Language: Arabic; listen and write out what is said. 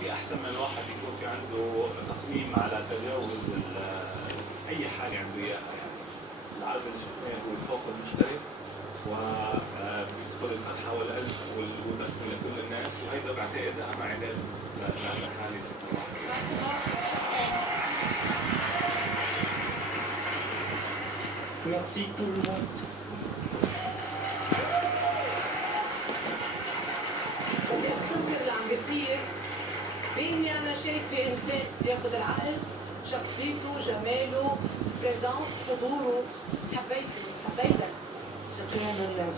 في احسن من الواحد يكون في عنده تصميم على تجاوز اي حاجه عنده اياها. يعني العرض اللي شفناه هو الفوق المحترف، وبيدخل الفتحه والقلب والبسمه لكل الناس، وهيدا بعتقد اهم علاج لحاله Merci tout le monde. بدي اختصر اللي عم بيصير باني انا شايفه انسان بياخذ العقل، شخصيته، جماله، بريزانس، حضوره. حبيتك. شكرا لله.